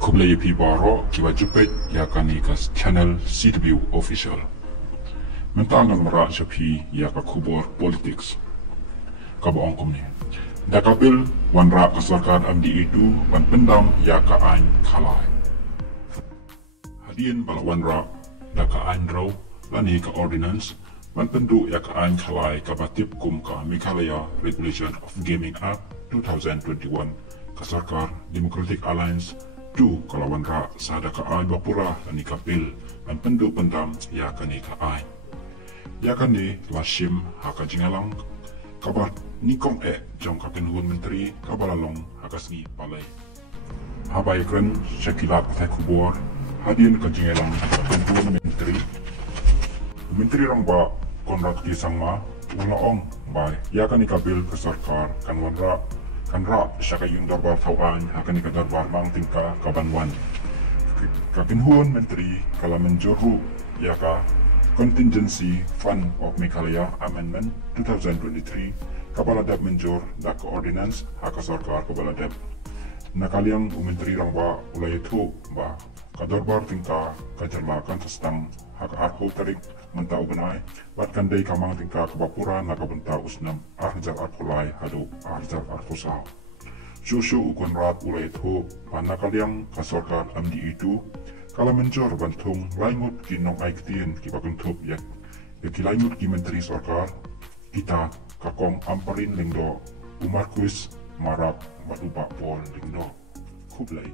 Kublai pi baro kiba jupet ya kani kas channel CW official. Mentangan merak japi ya ka kubur politics. Kaba ongkom ni. Dakabil wan rak kesarkan amdi itu wan pendam ya ka ain kalai. Hadian bala wan rak daka ain raw lani ka ordinance wan pendu ya ka ain kalai ka batip kum ka Meghalaya Regulation of Gaming Act 2021 kasarkar Democratic Alliance tu kalawan ra sada ka ay bapura ani kapil an pendu pendam ya kani ka ay ya kani lashim haka jingalang kabat nikong jong kaken hun menteri kabalalong hakasni palay habay kren syakilat tay kubor hadian ka jingalang kaken hun menteri rang ba konrat kisang ma ong bay ya kani kapil kasarkar kanwan ra kanra siya kayong darbar tawan akan ika darbar mang tingka kabanwan kakinhuan menteri kalaman juru ya ka Contingency Fund of Meghalaya Amendment 2023 kabaladab menjur dak ordinance haka sarkar kabaladab nakaliang umenteri rang ba ulay itu ba kadarbar tingka kajarlakan testang haka arho tarik mentau benai bat kandai kamang tingka kebapura nakabenta usnam arjar arkolai hadu arjar arkosau susu ukun rat ulai itu panakaliang kasorkan amdi itu kala menjor bantung laingut kinong aiktien kibakentup yak laingut ki menteri sarkar kita kakong amparin lingdo umarkuis marap matuba pol lingdo kublai